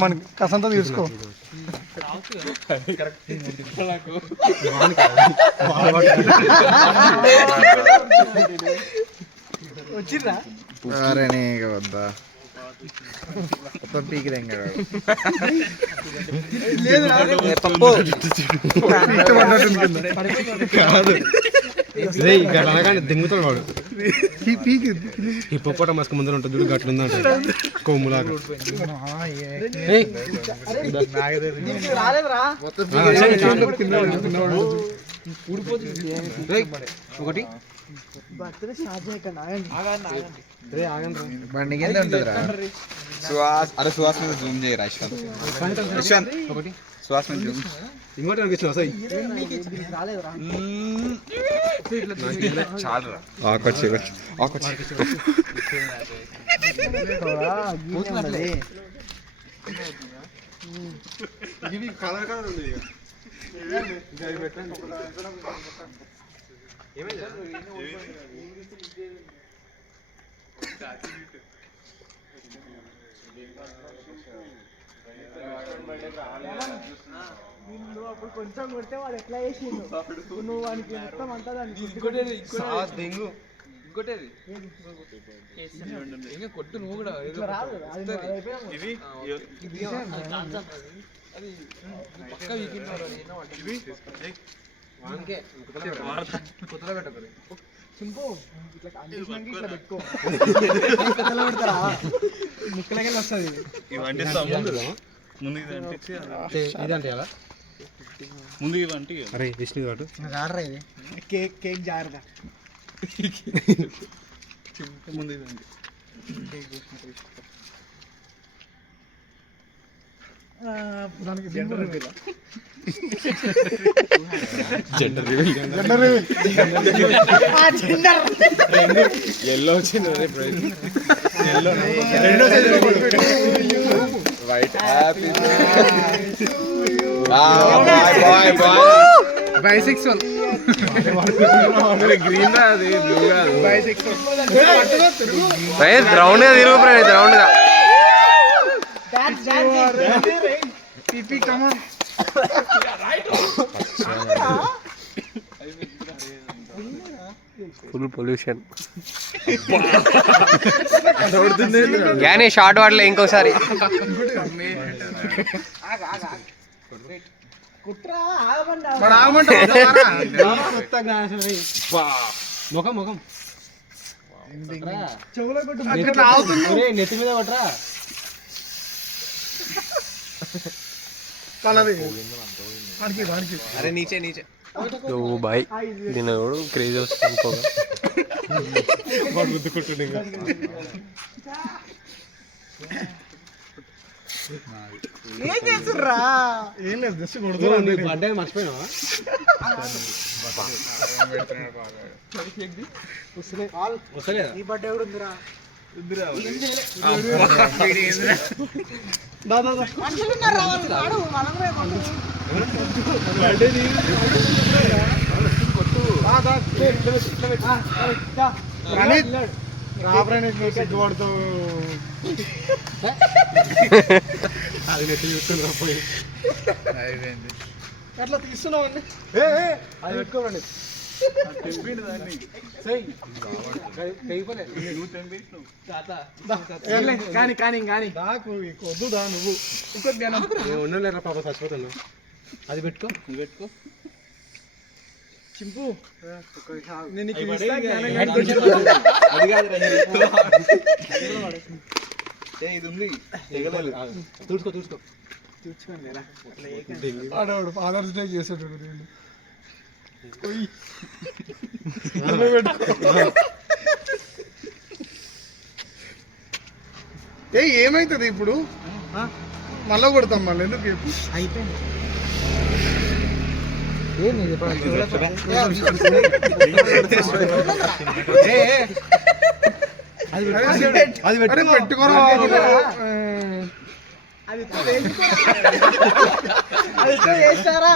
మన కసంతా తీసుకో. వచ్చిర్రా వద్దా పీకిరేం కదా దింగుతాడు వాడు. హిప్పోపట మస్క ముందర ఉంటుంది చూడు, గట్లు ఉందంట కొమ్ములాగా. ఒకటి బండి కింద ఉంటుందిరా. అరే సుహాస్ మీద జూమ్ చేయరా యశ్వంత్, ఒకటి సుహాస్ మీద జూమ్. ఇంకోటి అనిపించిన వస్తాయి చాలరా ఆకొచ్చి కలర్ కలర్ ఉంది. అప్పుడు కొంచెం కొడితే వాడు ఎట్లా చేసిండు, నువ్వు వానికి మొత్తం అంతా కొట్టు నువ్వు కూడా పక్క ఇట్లా పెట్టుకో ముక్కలకి వస్తుంది. ముందు ఇవంటి అరే విష్ణు కాదు ఇది కేక్ జాగ్రత్త. ముందు ఇదండి దానికి ఎల్లో వచ్చింది. వైట్ హ్యాపీ బైసెక్సువల్ గ్రీన్ రా, అది బ్లూ కాదు. రౌండ్ గా తిరుగు ఫ్రెండ్, రౌండ్ గా. Full pollution. కానీ షార్ట్ వాడలే ఇంకోసారి. ముఖం ముఖం చెవులో కొట్టు, నెత్తి మీద కొట్టరా. అరే నీచే నీచే నువ్వు బాయ్ నేను క్రేజ్ వస్తాను పోగా. ముద్దు కొట్టు. ఏం చేస్తుర్రా? ఏం లేదు, జస్ట్ కొడుతున్నా. అంటే మర్చిపోయినావా? ఈ బర్త్డే కూడా ఉందిరా. సిగ్గుపడుతావు. అది నెత్తి చూస్తున్నా పోయి అట్లా తీస్తున్నావండి. అది పెట్టుకోండి. కానీ కానీ కానీ నాకు వద్దుదా నువ్వు ఇంకోటి ఉండలేరా పాప చచ్చిపోతాను. అది పెట్టుకో, ఇది పెట్టుకో. చింపు నేను ఇది ఉంది చూసుకో చూసుకో. ఆడవాడు ఫాదర్స్ డే చేసేటోడు. ఏమైతుంది ఇప్పుడు? మళ్ళా కొడతాం మళ్ళీ. ఎందుకు అయిపోయింది. అది పెట్టుకోరా. చేస్తారా?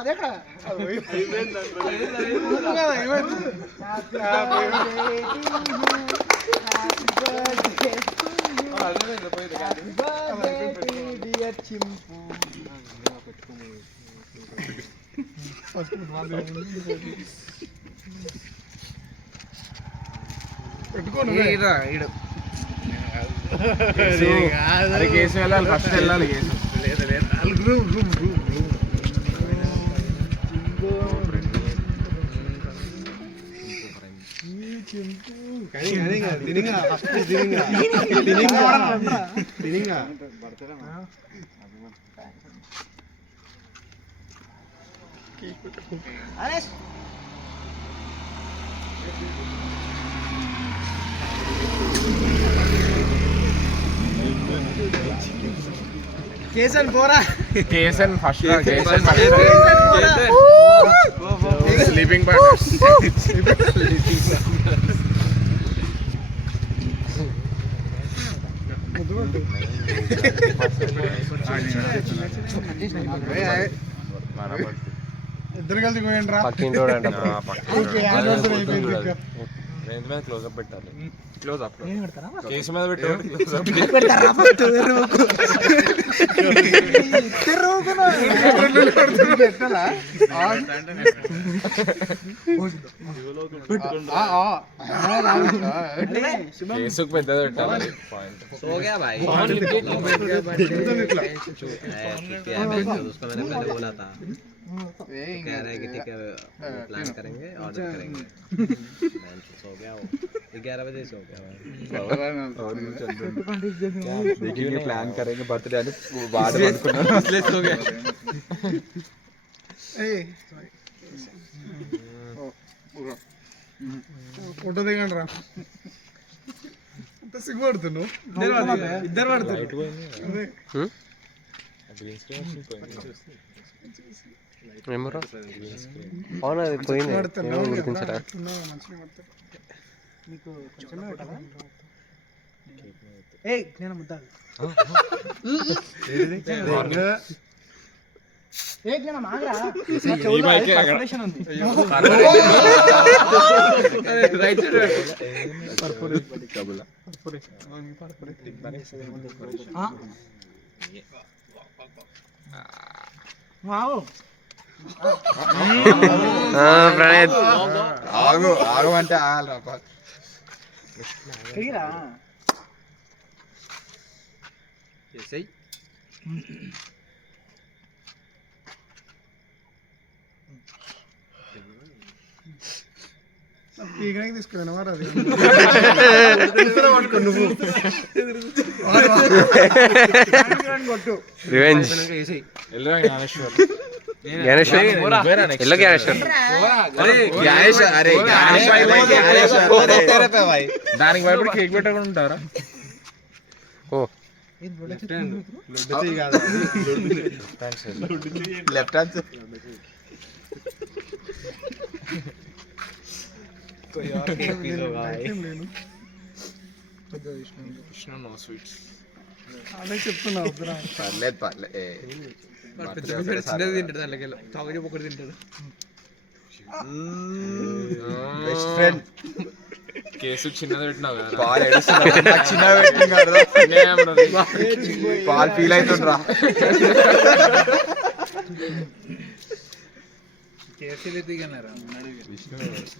అదే చింపు అరే కేసు వెళ్ళాలి, ఫస్ట్ వెళ్ళాలి కేసు. కేసన్ పోరా కేసన్ ఫస్ట్ స్లీపింగ్ పార్ట్నర్స్. ఇద్దరు కలిసి పోయండి రా. పక్కింటోడు అంట రేంజ్ మీద క్లోజ్అప్ పెట్టాలి. క్లోజ్ అప్ కేసు మీద పెట్టు. కేసుకు పెద్దది పెట్టాలి. प्लान करेंगे ऑर्डर करेंगे 11 बजे से हो गया प्लान करेंगे बर्थडे అని బాధ పడుకున్నాను. అసలే సో గయా ఫోటో దిగండి రా. అంత సిగ్గుపడుతున్నావు. ఇద్దరు పడుతున్నారు. ఏమరా అవును అది పోయింది. గుర్తించరా నీకు కొంచెమే పెట్టాలా? ఏయ్ నేను ముద్దాలు ఏ నేను మాగరా పర్ఫరేషన్ ఉంది. రైట్ వావ్ ప్రణయ్ ఆగు ఆగు అంటే ఆగరా. కడిగిరా పీకడానికి తీసుకున్నాను మరి అది కొట్టు రివెంజ్ జ్ఞానేశ్వర్ ఎల్లో జ్ఞానేశ్వర్ దానికి భయపడి కేక్ పెట్టకుండా ఉంటారా? ఓ లెఫ్ట్ హ్యాండ్ అదే చెప్తున్నా. పర్లేదు పర్లేదు. చిన్నది తింటాడు దాంట్లోకి తాగు ఒకటి తింటాడు. బెస్ట్ ఫ్రెండ్ కేసు చిన్నది పెట్టినావు కదా. పాలు ఎడుస్తున్నా చిన్న పెట్టినాడు. పాలు ఫీల్ అవుతుండ్రా.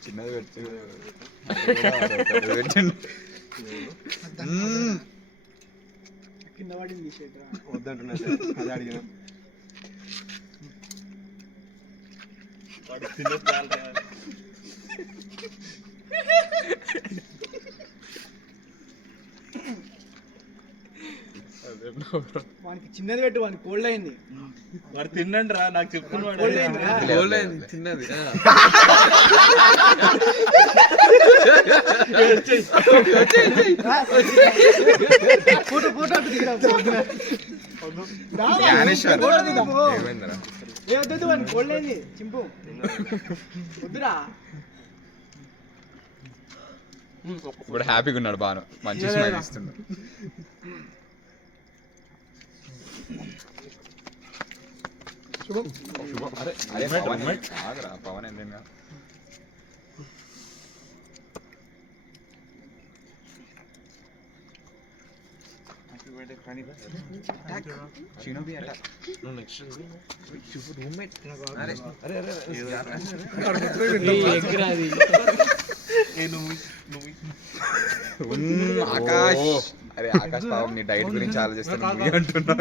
చిన్నది పెట్టి కింద వాడిని తీసేట్రా వద్దంటున్నా అదే అడిగిన. వానికి చిన్నది పెట్టు, వానికి కోల్డ్ అయింది. వాడు తిన్నండి రా, నాకు చెప్తున్నాడు. కోల్డ్ అయింది చిన్నది ఫోటో ఫోటో దిగిరా జ్ఞానేశ్వర్ ఏమైందిరా? ఏ వద్దు వానికి కోల్డ్ అయింది చింపు వద్దురా. ఇప్పుడు హ్యాపీగా ఉన్నాడు బాను, మంచి స్మైల్ ఇస్తున్నాడు. అరే ఆగరా పవన్ ఏంటంగా ఆకాష్ అరే ఆకాష్ పాపం నీ డైట్ గురించి ఆలోచిస్తాను అంటున్నా.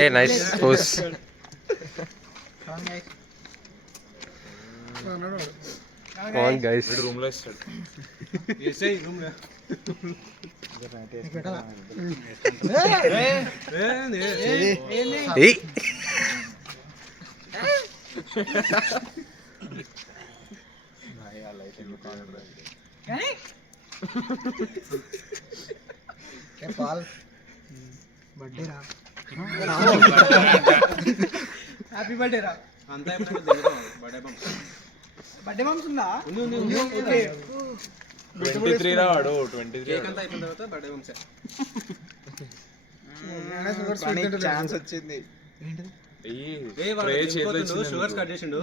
A nice pose. On guys. Room లో ఇస్తాడు. ఏయ్ హ్యాపీ బర్త్డే రా. బర్త్డే బంప్స్ ఉందా? 23 రా వాడు 23. ఛాన్స్ వచ్చింది. షుగర్స్ కట్ చేసిండు.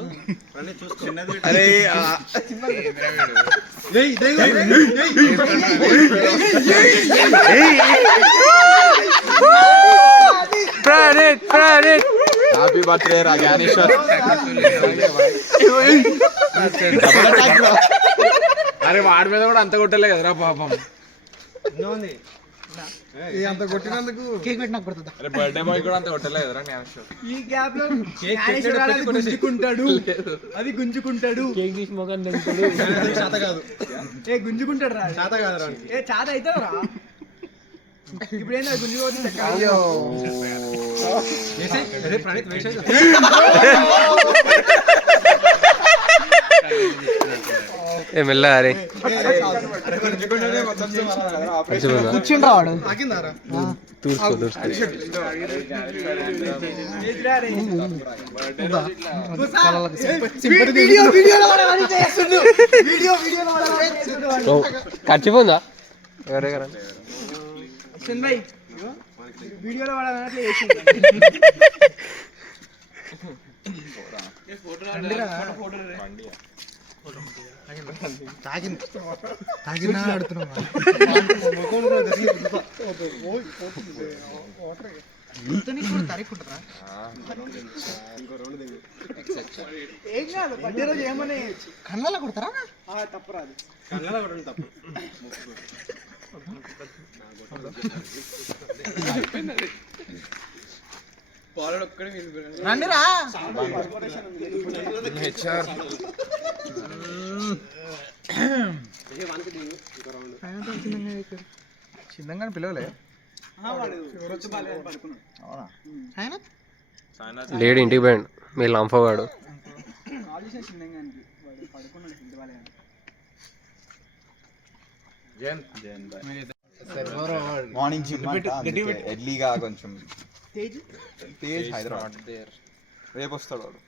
అరే హ్యాపీ బర్త్డే రా జ్ఞానేశ్వర్. అరే వాడి మీద కూడా అంత కొట్టలే కదరా పాపం. అంత కొట్టినందుకు కేక్ పెట్టినాక పడుతుందా? అరే బర్త్డే బాయ్ కూడా అంత కొట్టలే కదరా జ్ఞానేశ్వర్. ఈ గ్యాప్ లో జ్ఞానేశ్వర్ అది గుంజుకుంటాడు. అది గుంజుకుంటాడు. కేక్ తీసి మొగన్ చేత కాదు, ఏ గుంజుకుంటాడు రా. చేత కాదు రా. ఏ చాత అవుతాడు రా. ఇప్పుడు ఏంటో గుంజుకోవచ్చు. ఏ మెల్ల అరే కూర్చుండ్రా వాడు. ఆగిందారా? తూర్చుకో తూర్చుకో. ఖర్చిపోందా ఎవరెవరా? వీడియోలో వాడాలన్నట్లు చేసిండు. తాగిందా ఆడుతున్నాం. ఏం కాదు, బర్త్డే రోజు ఏమని కళ్ళలో కొడతారా? తప్పరాదు. రండిరా. చిన్నగానే పిలవలే. లేడు ఇంటికి పోయాడు మీ లంఫగాడు. మార్నింగ్ జిమ్ ఎర్లీగా కొంచెం. తేజ్ హైదరాబాద్ రేపు వస్తాడు వాడు.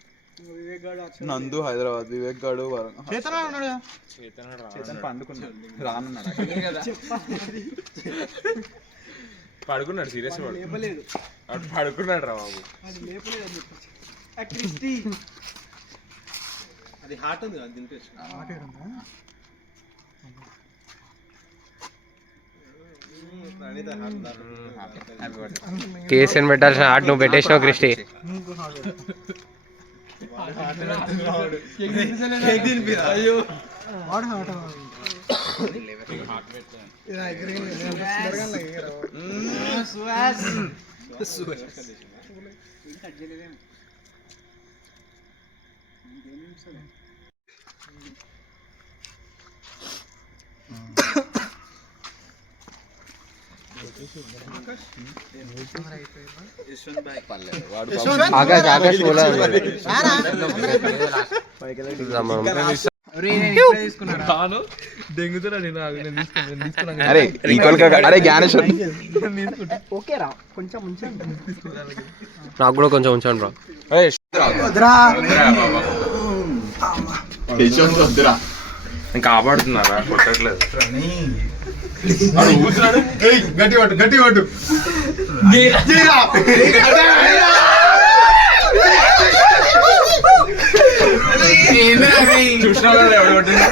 నందు హైదరాబాద్, వివేక్ గాడు చేతన్ పండుకున్నాడు రానున్నాడు. పడుకున్నాడు సీరియస్ వాడు పడుకున్నాడు రా బాబు. అది హార్ట్ ఉంది అది తినిపించు. కేసీఎన్ పెట్టాల్సిన ఆట నువ్వు పెట్టేసినావు క్రిస్టి. ఆకాశ్ ఆకాశ్ బోలా అరే ఈక్వల్ గా. అరే జ్ఞానేశ్వర్ ఓకే రా, కొంచెం ఉంచండి. నాకు కూడా కొంచెం ఉంచండి రా. నేను కాపాడుతున్నారా కొట్టట్లేదు. గట్టి పట్టు గట్టి పట్టు. చూసినావు కదా ఎవడు కొట్టిండు?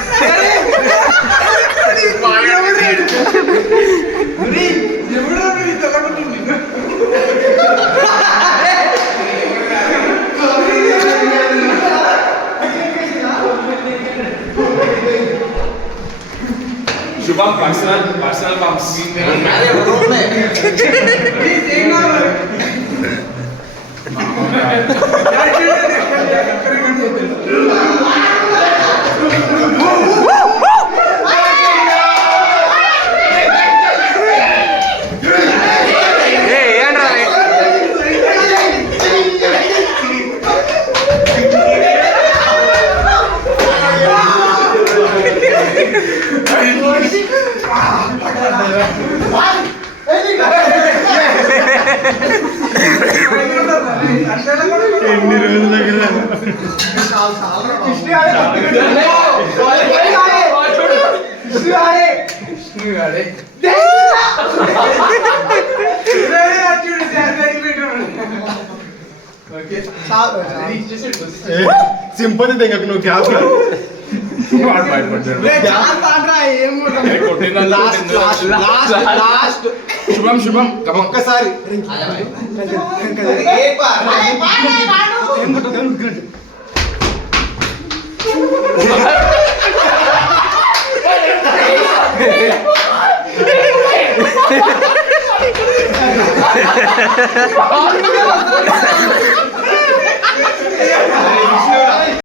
శుభం పర్సనల్ పంప్స్. సింపతి దగ్గర నువ్వు క్యాప్ వాడు భయపడ్డాడు. శుభం శుభం ఒక్కసారి Ha